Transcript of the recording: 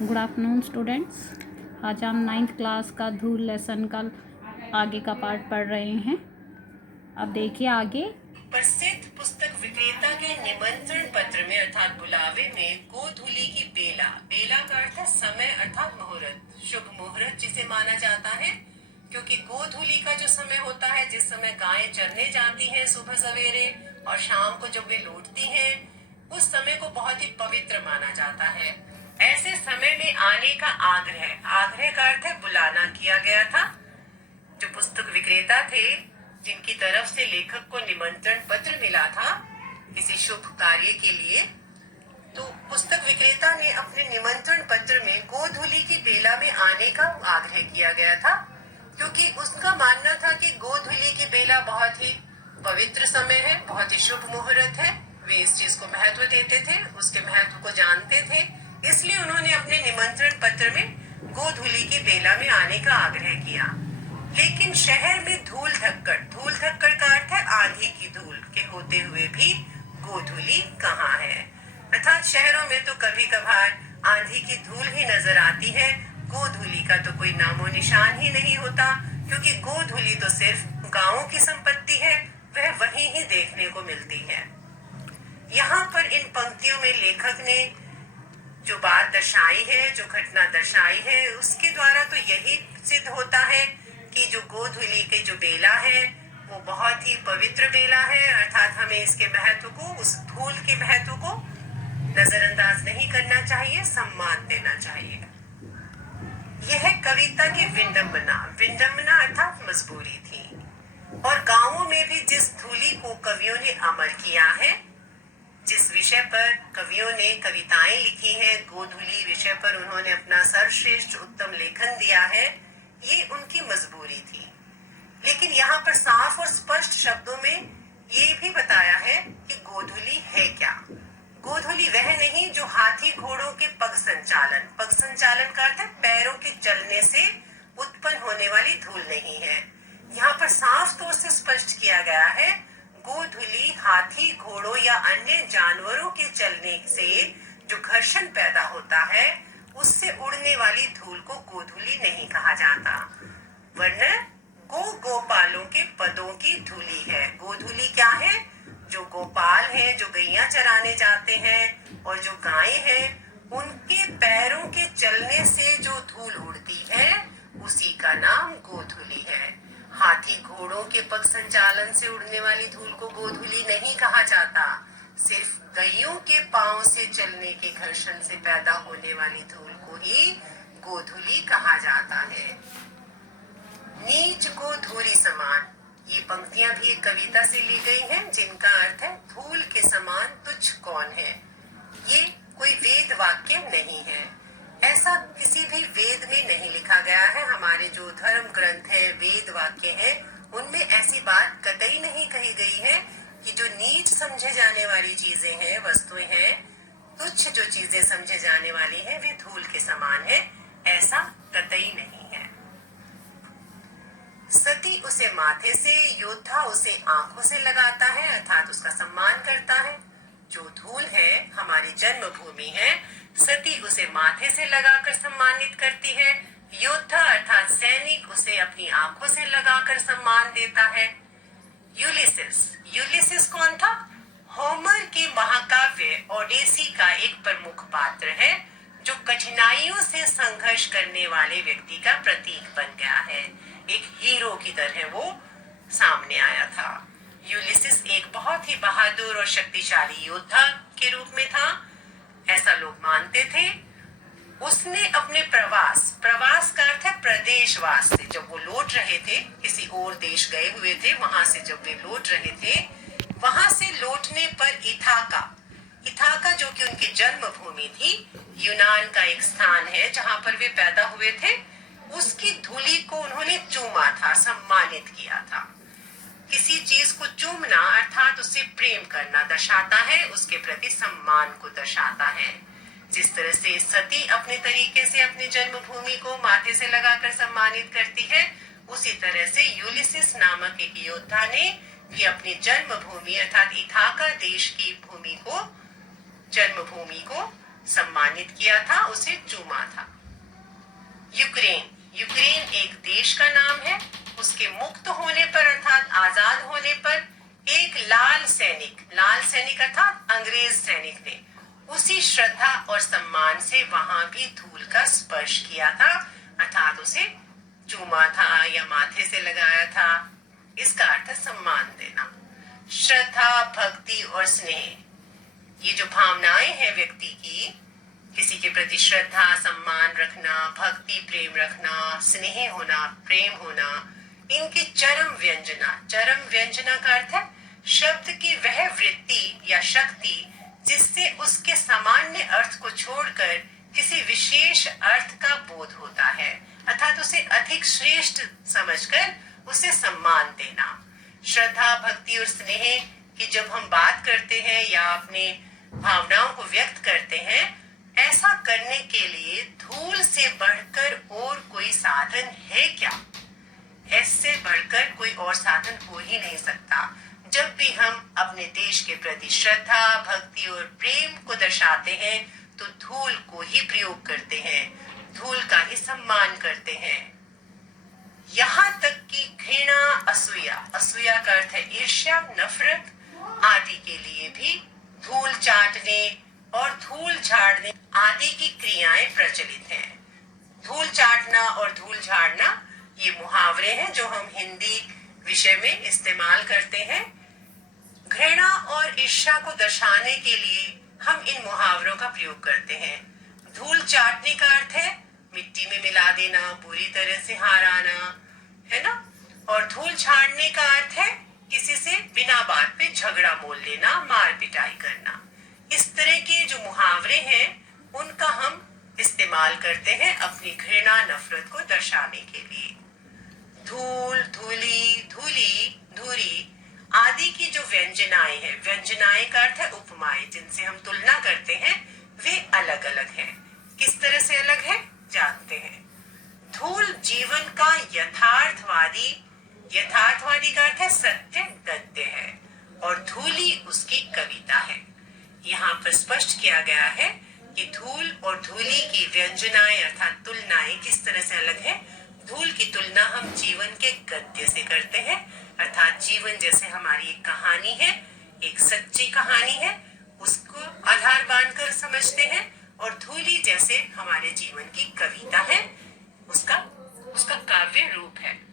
Good afternoon students. आज हम 9th class का धूल लेसन का आगे का पार्ट पढ़ रहे हैं। अब देखिए आगे। प्रसिद्ध पुस्तक विक्रेता के निमंत्रण पत्र में अर्थात बुलावे में गोधूली की बेला, बेला का अर्थ है समय अर्थात मुहूर्त, शुभ मुहूर्त जिसे माना जाता है, क्योंकि गोधूली का जो समय होता है, जिस समय गायें चरने जाती हैं सुबह सवेरे और शाम को जब वे लौटती हैं, उस समय को बहुत ही पवित्र माना जाता है। ऐसे समय में आने का आग्रह, आग्रह का अर्थ है बुलाना, किया गया था। जो पुस्तक विक्रेता थे, जिनकी तरफ से लेखक को निमंत्रण पत्र मिला था किसी शुभ कार्य के लिए, तो पुस्तक विक्रेता ने अपने निमंत्रण पत्र में गोधूली की बेला में आने का आग्रह किया गया था, क्योंकि उसका मानना था कि गोधूली की बेला बहुत ही पवित्र समय है, बहुत ही शुभ मुहूर्त है। वे इस चीज को महत्व देते थे, उसके महत्व को जानते थे, इसलिए उन्होंने अपने निमंत्रण पत्र में गोधूली की बेला में आने का आग्रह किया। लेकिन शहर में धूल धक्कड़ का अर्थ है आंधी की धूल के होते हुए भी गोधूली कहाँ है। अर्थात शहरों में तो कभी कभार आंधी की धूल ही नजर आती है, गोधूली का तो कोई नामो निशान ही नहीं होता, क्योंकि गोधूली तो सिर्फ गांवों की संपत्ति है, वह वहीं ही देखने को मिलती है। यहाँ पर इन पंक्तियों में लेखक ने जो बात दर्शाई है, जो घटना दर्शाई है, उसके द्वारा तो यही सिद्ध होता है कि जो गोधूली की जो बेला है वो बहुत ही पवित्र बेला है। अर्थात हमें इसके महत्व को, उस धूल के महत्व को नजरअंदाज नहीं करना चाहिए, सम्मान देना चाहिए। यह कविता की विडंबना अर्थात मजबूरी थी। और गांवों में भी जिस धूली को कवियों ने अमर किया है, जिस विषय पर कवियों ने कविताएं लिखी हैं, गोधूली विषय पर उन्होंने अपना सर्वश्रेष्ठ उत्तम लेखन दिया है, ये उनकी मजबूरी थी। लेकिन यहाँ पर साफ और स्पष्ट शब्दों में ये भी बताया है कि गोधूली है क्या। गोधूली वह नहीं जो हाथी घोड़ों के पग संचालन का अर्थ है पैरों के चलने से उत्पन्न होने वाली धूल नहीं है। यहाँ पर साफ तौर से स्पष्ट किया गया है, गोधूली हाथी घोड़ों या अन्य जानवरों के चलने से जो घर्षण पैदा होता है, उससे उड़ने वाली धूल को गोधूली नहीं कहा जाता, वरना गोपालों के पदों की धूली है। गोधूली क्या है? जो गोपाल हैं, जो गैया चराने जाते हैं और जो गायें हैं, उनके पैरों के चलने से जो धूल उड़ती है, उसी का नाम गोधूली है। हाथी घोड़ों के पग संचालन से उड़ने वाली धूल को गोधूली नहीं कहा जाता, सिर्फ गैयों के पांव से चलने के घर्षण से पैदा होने वाली धूल को ही गोधूली कहा जाता है। नीच को धूली समान, ये पंक्तियां भी एक कविता से ली गई हैं, जिनका अर्थ है धूल के समान तुच्छ कौन है। ये कोई वेद वाक्य नहीं है, ऐसा किसी भी वेद में नहीं लिखा गया है। हमारे जो धर्म ग्रंथ है, वेद वाक्य है, उनमें ऐसी बात कतई नहीं कही गई है कि जो नीच समझे जाने वाली चीजें हैं, वस्तुएं हैं, तुच्छ जो चीजें समझे जाने वाली हैं, वे धूल के समान है, ऐसा कतई नहीं है। सती उसे माथे से, योद्धा उसे आंखों से लगाता है, अर्थात उसका सम्मान करता है। जो धूल है हमारी जन्मभूमि है, सती उसे माथे से लगाकर सम्मानित करती है, योद्धा अर्थात सैनिक उसे अपनी आंखों से लगाकर सम्मान देता है। यूलिसिस कौन था? होमर के महाकाव्य ओडेसी का एक प्रमुख पात्र है, जो कठिनाइयों से संघर्ष करने वाले व्यक्ति का प्रतीक बन गया है। एक हीरो की तरह वो सामने आया था। यूलिसिस एक बहुत ही बहादुर और शक्तिशाली योद्धा के रूप में था, ऐसा लोग मानते थे। उसने अपने प्रवास का अर्थ है प्रदेशवास से, जब वो लौट रहे थे, किसी और देश गए हुए थे, वहां से जब वे लौट रहे थे, वहां से लौटने पर इथाका जो कि उनकी जन्मभूमि थी, यूनान का एक स्थान है जहां पर वे पैदा हुए थे, उसकी धूली को उन्होंने चूमा था, सम्मानित किया था। किसी चीज को चूमना अर्थात उससे प्रेम करना दर्शाता है, उसके प्रति सम्मान को दर्शाता है। जिस तरह से सती अपने तरीके से अपनी जन्मभूमि को माथे से लगाकर सम्मानित करती है, उसी तरह से यूलिसिस नामक एक योद्धा ने भी अपनी जन्मभूमि अर्थात इथाका देश की जन्मभूमि को सम्मानित किया था, उसे चूमा था। यूक्रेन यूक्रेन एक देश का नाम है। उसके मुक्त होने पर अर्थात आजाद होने पर एक लाल सैनिक अर्थात अंग्रेज सैनिक ने उसी श्रद्धा और सम्मान से वहां भी धूल का स्पर्श किया था, अर्थात उसे चूमा था या माथे से लगाया था। इसका अर्थ है सम्मान देना। श्रद्धा, भक्ति और स्नेह, ये जो भावनाएं हैं व्यक्ति की, किसी के प्रति श्रद्धा, सम्मान रखना, भक्ति, प्रेम रखना, स्नेह होना, प्रेम होना, इनकी चरम व्यंजना का अर्थ है शब्द की वह वृत्ति या शक्ति जिससे उसके सामान्य अर्थ को छोड़कर किसी विशेष अर्थ का बोध होता है, अर्थात उसे अधिक श्रेष्ठ समझकर उसे सम्मान देना। श्रद्धा, भक्ति और स्नेह की जब हम बात करते हैं या अपने भावनाओं को व्यक्त करते हैं, ऐसा करने के लिए धूल से बढ़कर और कोई साधन है क्या? इससे बढ़कर कोई और साधन हो ही नहीं सकता। जब भी हम अपने देश के प्रति श्रद्धा, भक्ति और प्रेम को दर्शाते हैं तो धूल को ही प्रयोग करते हैं, धूल का ही सम्मान करते हैं। यहाँ तक कि घृणा, असूया का अर्थ है ईर्ष्या, नफरत आदि के लिए भी धूल चाटने और धूल झाड़ने आदि की क्रियाएं प्रचलित हैं। धूल चाटना और धूल झाड़ना ये मुहावरे हैं जो हम हिंदी विषय में इस्तेमाल करते हैं। घृणा और ईर्ष्या को दर्शाने के लिए हम इन मुहावरों का प्रयोग करते हैं। धूल चाटने का अर्थ है मिट्टी में मिला देना, बुरी तरह से हाराना, है ना। और धूल झाड़ने का अर्थ है किसी से बिना बात पे झगड़ा मोल लेना, मार पिटाई करना। इस तरह के जो मुहावरे हैं उनका हम इस्तेमाल करते हैं अपनी घृणा, नफरत को दर्शाने के लिए। धूल, धूली, धूली, धूरी आदि की जो व्यंजनाएं हैं, व्यंजनाएं का अर्थ है उपमाएं, जिनसे हम तुलना करते हैं, वे अलग अलग हैं। किस तरह से अलग है जानते हैं। धूल जीवन का यथार्थवादी का अर्थ है सत्य, गद्य है, और धूली उसकी कविता है। यहाँ पर स्पष्ट किया गया है कि धूल और धूली की व्यंजनाएं अर्थात तुलनाएं किस तरह से अलग है। धूल की तुलना हम जीवन के गद्य से करते हैं, अर्थात जीवन जैसे हमारी एक कहानी है, एक सच्ची कहानी है, उसको आधार बांधकर समझते हैं। और धूली जैसे हमारे जीवन की कविता है, उसका काव्य रूप है।